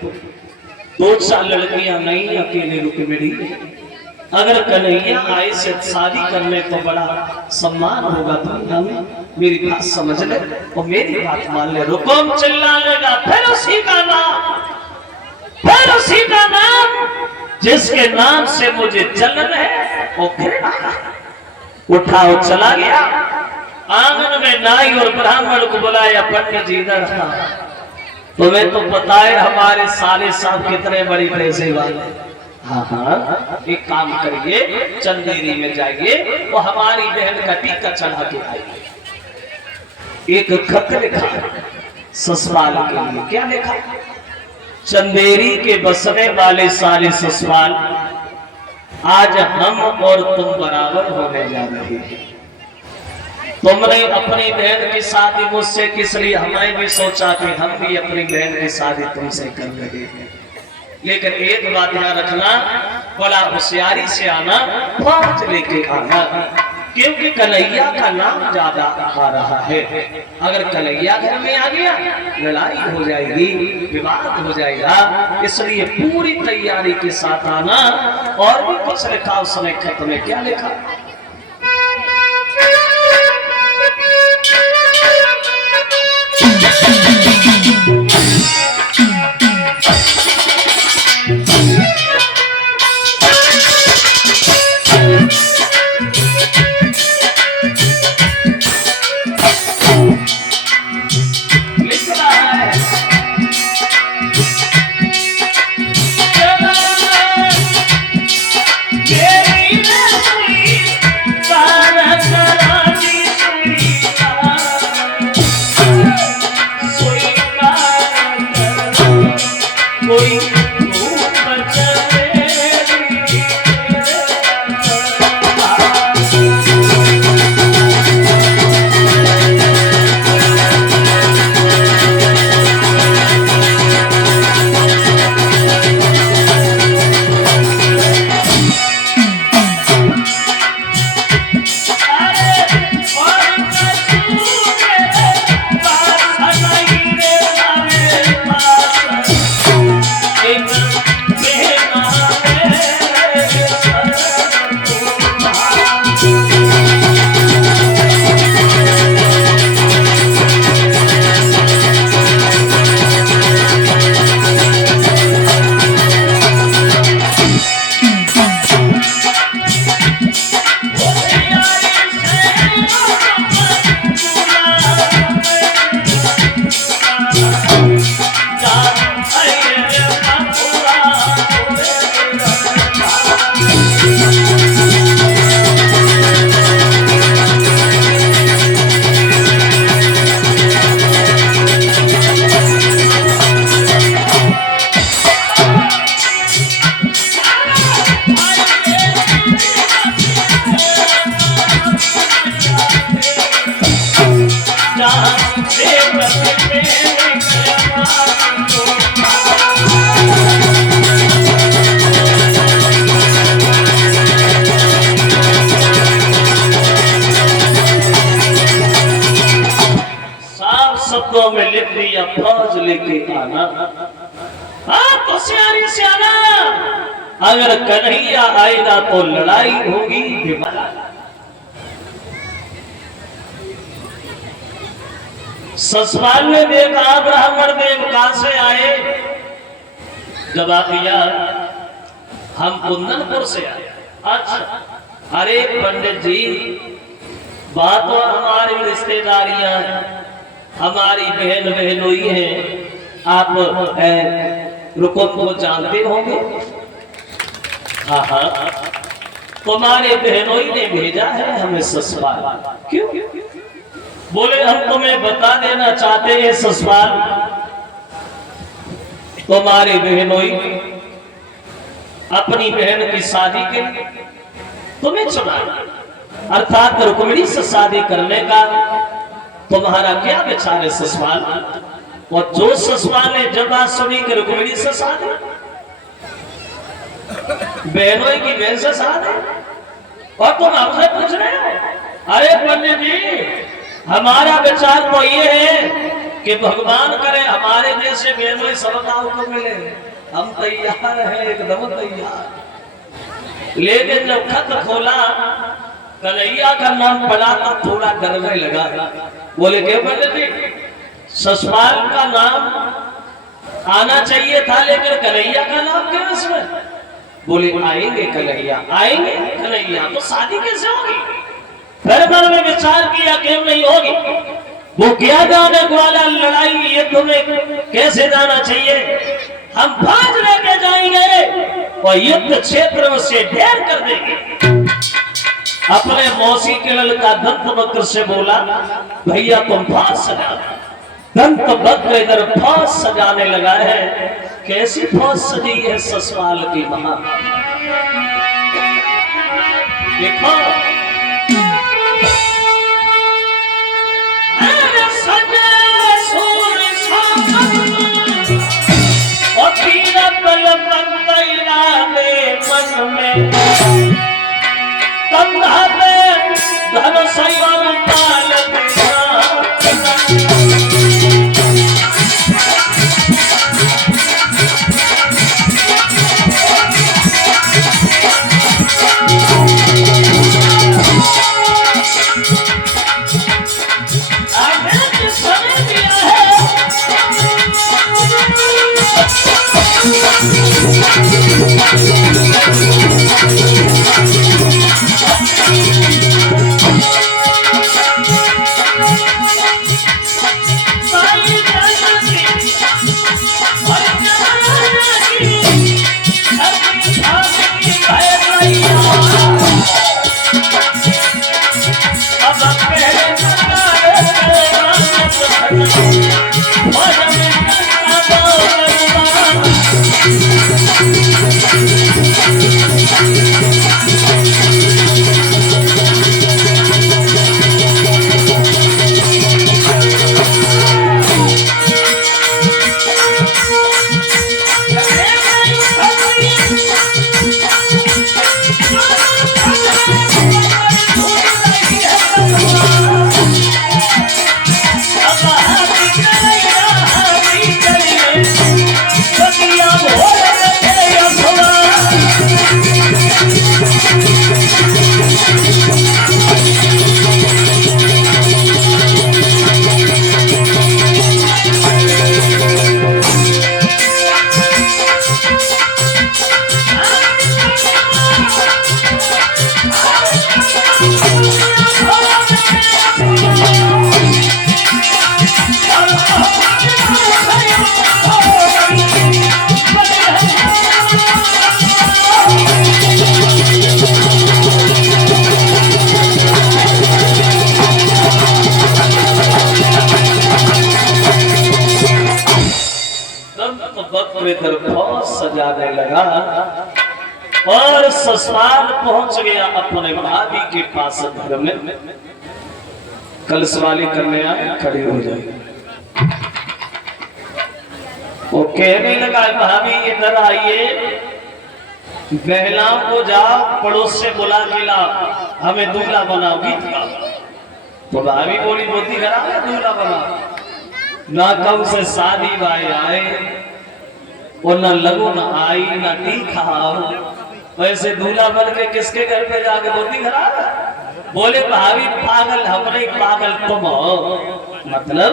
दो चार लड़कियां नहीं अकेले रुक्मिणी, अगर कन्हैया आए से शादी करने तो बड़ा सम्मान होगा। तुम मेरी बात समझ ले और मेरी बात मान ले। रुकुम चिल्ला लेगा फिर उसी का नाम, फिर उसी का नाम जिसके नाम से मुझे जलन है वो फिर उठाओ चला गया। आंगन में नाई और ब्राह्मण को बुलाया, पंडित जी इधर था। तुम्हें तो पता है हमारे सारे साहब कितने बड़े पैसे वाले। हाँ हाँ, एक काम करिए, चंदेरी में जाइए वो हमारी बहन का टीका चढ़ा के आइए। एक खत लिखा ससुराल के लिए। क्या लिखा? चंदेरी के बसने वाले सारे ससुराल, आज हम और तुम बराबर होने जा रहे हैं। तुमने अपनी बहन की शादी मुझसे किस लिए, हमने भी सोचा कि हम भी अपनी बहन की शादी तुमसे कर रहे हैं। लेकिन एक बात ध्यान रखना, बड़ा होशियारी से आना, फौज लेके आना, क्योंकि कन्हैया का नाम ज्यादा आ रहा है। अगर कन्हैया घर में आ गया लड़ाई हो जाएगी, विवाद हो जाएगा, इसलिए पूरी तैयारी के साथ आना। और भी कुछ लिखा उसने खत में। क्या लिखा? शब्दों में लिख दिया, फौज लेके आना। तो सियारी से आना, अगर कन्हैया आएगा तो लड़ाई होगी, विवाद। ससुराल में देखा ब्राह्मण देव कहां से आए, जवाब दिया हम कुंदनपुर से आए। अच्छा, अरे पंडित जी, बात तो हमारी रिश्तेदारियां, हमारी बहन बहनोई है, आप रुकुम को जानते होंगे। हाँ हाँ, तुम्हारे बहनोई ने भेजा है हमें ससुराल। क्यों? बोले हम तुम्हें बता देना चाहते हैं ससुराल, तुम्हारे बहनोई अपनी बहन की शादी के लिए तुम्हें चुना, अर्थात रुक्मिणी से शादी करने का तुम्हारा क्या विचार है ससुराल? और जो ससुराल ने जब बात सुनी कि रुक्मिणी से शादी, बहनों की बहन से शादी, और तुम हमसे पूछ रहे हो? अरे पंडित जी, हमारा विचार तो ये है कि भगवान करे हमारे जैसे बेनोई सबताओं को मिले, हम तैयार हैं, एकदम तैयार। लेकिन जब खत खोला कन्हैया का नाम पड़ा तो थोड़ा डरने लगा। बोले क्यों पंडित जी, ससुराल का नाम आना चाहिए था लेकिन कन्हैया का नाम क्यों इसमें? बोले आएंगे कन्हैया, आएंगे कन्हैया, तो शादी कैसे होगी? फिर मन में विचार किया क्यों नहीं होगी, वो क्या जाने वाला लड़ाई युद्ध में कैसे जाना चाहिए, हम फौज लेके जाएंगे और युद्ध क्षेत्र में से ढेर कर देंगे। अपने मौसी के लड़का दंत वक्र से बोला भैया तुम फौज सजा। दंत वक्र इधर फौज सजाने लगा है। कैसी फौज सजी है ससुराल की महा, देखो मन में कंधा पे धन सैवन पाल सजाने लगा और ससुराल पहुंच गया अपने भाभी के पास। घर में कल सवाली करने आए, खड़ी हो जाए। वो कहने लगा भाभी इधर आइए, बहलाओं को जाओ पड़ोस से बुला के लाओ, हमें दूल्हा बनाओ, गीत गाओ। तो भाभी बोली बोती करा दूल्हा बनाओ। ना कम से शादी भाई आए और न लगो न आई न तीखा, वैसे दूल्हा बन के किसके घर पे जाके बोती करा? बोले भाभी पागल हमने पागल तुम हो, मतलब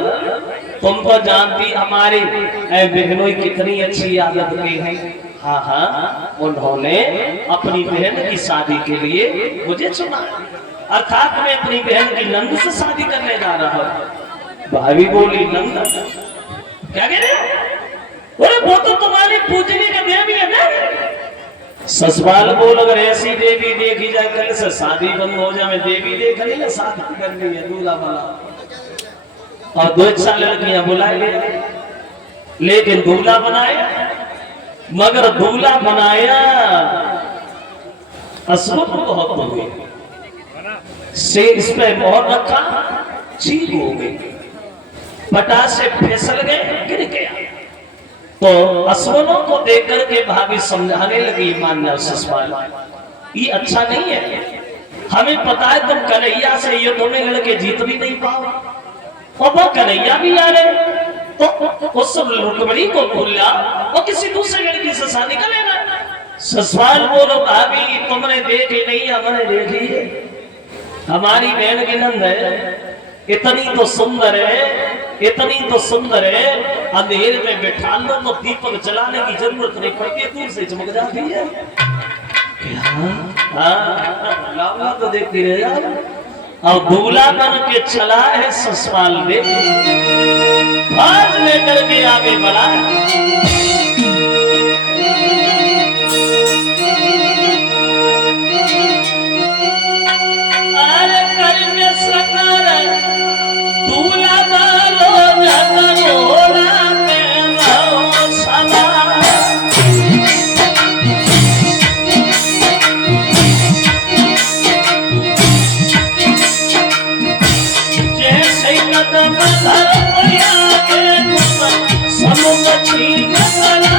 तुम तो जानती हमारी बहनों कितनी अच्छी आदत की है। हाँ हाँ, उन्होंने अपनी बहन की शादी के लिए मुझे चुना, अर्थात मैं अपनी बहन की नंद से शादी करने जा रहा हूँ। भाभी बोली नंद क्या कह रहे हो? बोले वो तो तुम्हारी पूजनी का देवी है ना। ससुराल बोल अगर ऐसी देवी देखी जाए कल से शादी बंद हो जाए, देवी देख रही है शादी करनी है, दूल्हा बना और 2 लड़कियां बुलाई ले, लेकिन दूल्हा बनाया, मगर दूल्हा बनाया असुर बहुत हो गई से, इस पे मोहर रखा, चीख हो गई, पटा से फिसल गए, गिर गया। तो असवनों को देख करके भाभी समझाने लगी मान्य ससुराल, ये अच्छा नहीं है, हमें पता है तुम कन्हैया से युद्ध में लड़के जीत भी नहीं पाओ, और वो कन्हैया भी आ रहे, तो उस रुक्मिणी को भूल जा और किसी दूसरे लड़की से शादी कर लेना। ससुराल बोलो भाभी तुमने देखी नहीं, हमने देखी है, हमारी बहन की नंद है, इतनी तो सुंदर है, इतनी तो सुंदर है, अंधेरे में बैठा लो तो दीपक जलाने की जरूरत नहीं पड़ती, दूर से चमक जाती है। लाऊंगा तो देखती रह जाओ। अब दूल्हा बन के चला है ससुराल में, आज लेकर के आगे बढ़ा। अरे करके सकर दूल्हा बालो जगोरा में रहो सदा। जैसे कदम धर पया के समुद्र छीन कला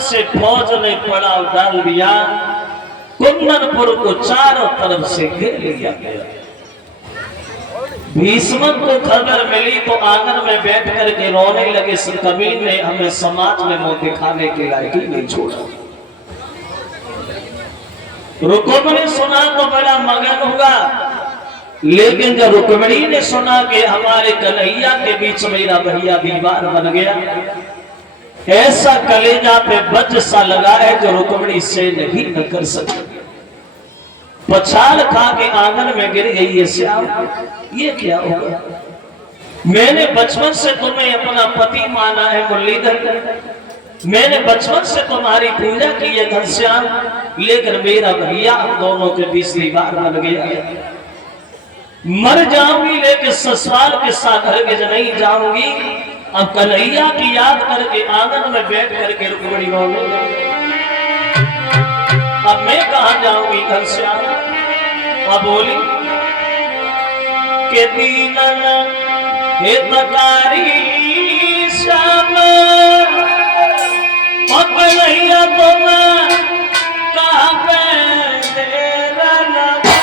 से फौज ने पड़ाव डाल दिया, कुंदनपुर को चारों तरफ से घेर लिया गया। भीष्म को खबर मिली तो आंगन में बैठ कर के रोने लगे, कबीर ने हमें समाज में मुंह दिखाने के लायक ही नहीं छोड़ा। रुक्मिणी सुना तो बड़ा मगन हुआ, लेकिन जब रुक्मिणी ने सुना कि हमारे कन्हैया के बीच मेरा भैया दीवार बन गया, ऐसा कलेजा पे बज सा लगा है जो रुक्मिणी से नहीं न कर सके। पछाड़ खा के आंगन में गिर गई है, श्याम ये क्या होगा? मैंने बचपन से तुम्हें अपना पति माना है मुरलीधर, मैंने बचपन से तुम्हारी पूजा की है घनश्याम, लेकिन मेरा भैया हम दोनों के बीच दीवार बन गया। मर जाऊंगी लेकिन ससुराल के साथ घर के नहीं जाऊंगी। अब कन्हैया की याद करके आंगन में बैठ करके रुक्मिणी रोने लगी। अब मैं कहां जाऊंगी घनश्याम? अब बोली के दीनन हितकारी श्याम, अब कन्हैया तो मैं कहां पे तेरा लगा।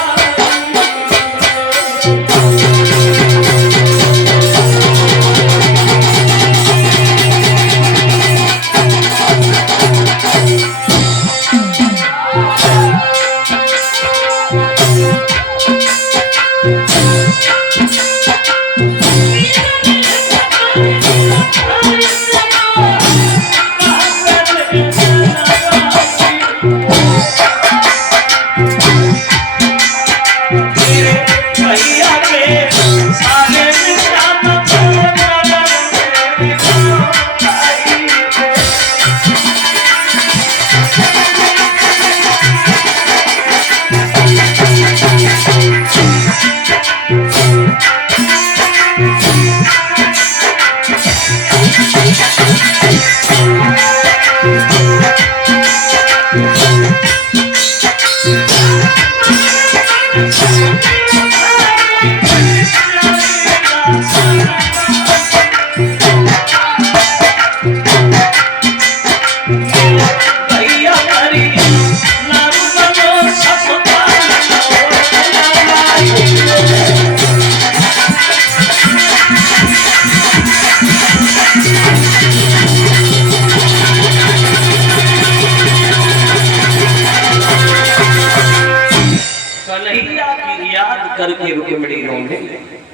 कन्हैया की याद करके रुक्मिणी रोने लगी।